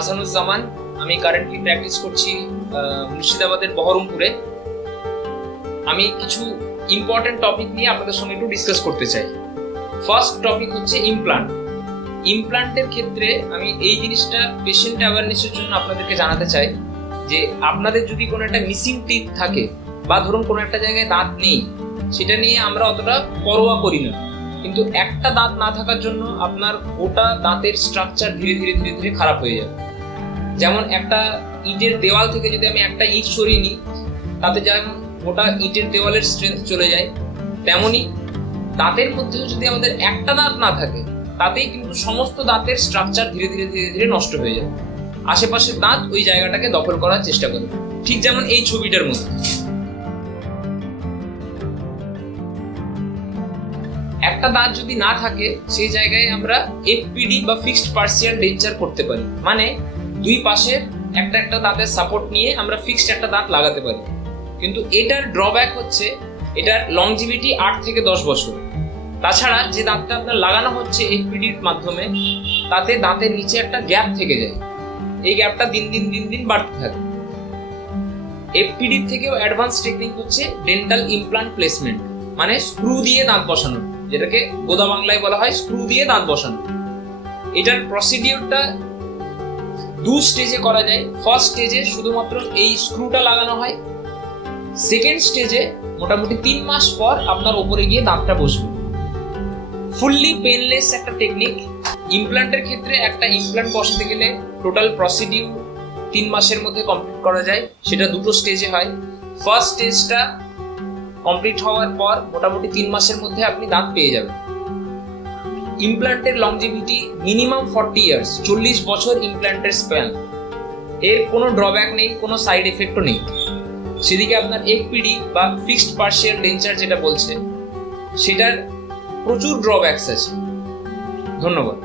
হাসানুজ্জামান। আমি currently practice করছি মুর্শিদাবাদের বহরমপুরে। আমি কিছু ইম্পর্টেন্ট টপিক নিয়ে আপনাদের সঙ্গে একটু ডিসকাস করতে চাই। ফার্স্ট টপিক হচ্ছে ইমপ্লান্ট। ইমপ্লান্টের ক্ষেত্রে আমি এই জিনিসটা পেশেন্ট অ্যাওয়ারনেসের জন্য আপনাদেরকে জানাতে চাই যে আপনাদের যদি কোনো একটা মিসিং টিপ থাকে বা ধরুন কোনো একটা জায়গায় দাঁত নেই, সেটা নিয়ে আমরা অতটা পরোয়া করি না, কিন্তু একটা দাঁত না থাকার জন্য আপনার গোটা দাঁতের স্ট্রাকচার ধীরে ধীরে ধীরে ধীরে খারাপ হয়ে যাবে। যেমন একটা ইটের দেওয়াল থেকে যদি আমি একটা ইট সরিয়ে নিই, তাতে যেমন গোটা ইটের দেওয়ালের স্ট্রেংথ চলে যায়, তেমনই দাঁতের মধ্যেও যদি আমাদের একটা দাঁত না থাকে, তাতেই কিন্তু সমস্ত দাঁতের স্ট্রাকচার ধীরে ধীরে ধীরে ধীরে নষ্ট হয়ে যাবে। আশেপাশের দাঁত ওই জায়গাটাকে দখল করার চেষ্টা করবে, ঠিক যেমন এই ছবিটার মধ্যে। একটা দাঁত যদি না থাকে, সেই জায়গায় আমরা এফপিডি বা ফিক্সড পার্সিয়াল ডেঞ্চার করতে পারি, মানে দুই পাশের একটা একটা দাঁতের সাপোর্ট নিয়ে আমরা ফিক্সড একটা দাঁত লাগাতে পারি। কিন্তু এটার ড্রব্যাক হচ্ছে এটার লংজিভিটি 8 থেকে 10 বছর। তাছাড়া যে দাঁতটা আপনার লাগানো হচ্ছে এফপিডির মাধ্যমে, তাতে দাঁতের নিচে একটা গ্যাপ থেকে যায়। এই গ্যাপটা দিন দিন দিন দিন বাড়তে থাকে। এফপিডির থেকেও অ্যাডভান্স টেকনিক হচ্ছে ডেন্টাল ইমপ্লান্ট প্লেসমেন্ট, মানে স্ক্রু দিয়ে দাঁত বসানো, যেটাকে গোদা বাংলায় বলা হয় স্ক্রু দিয়ে দাঁত বসানো। এটার প্রসিডিওরটা 2 স্টেজে করা যায়। ফার্স্ট স্টেজে শুধুমাত্র এই স্ক্রুটা লাগানো হয়। সেকেন্ড স্টেজে মোটামুটি 3 মাস পর আপনার উপরে গিয়ে দাঁতটা বসবে। ফুললি পেনলেস একটা টেকনিক। ইমপ্লান্টের ক্ষেত্রে একটা ইমপ্লান্ট বসাতে গেলে টোটাল প্রসিডিউর 3 মাসের মধ্যে কমপ্লিট করা যায়। সেটা 2টো স্টেজে হয়। ফার্স্ট স্টেজটা কমপ্লিট হওয়ার পর মোটামুটি 3 মাসের মধ্যে আপনি দাঁত পেয়ে যাবেন। ইমপ্লান্টের লংজিভিটি মিনিমাম 40 ইয়ার্স, 40 বছর ইমপ্লান্টের স্প্যান। এর কোনো ড্রব্যাক নেই, কোনো সাইড এফেক্টও নেই। সেদিকে আপনার এফপিডি বা ফিক্সড পার্সিয়াল ডেঞ্চার যেটা বলছে, সেটার প্রচুর ড্রব্যাকস আছে। ধন্যবাদ।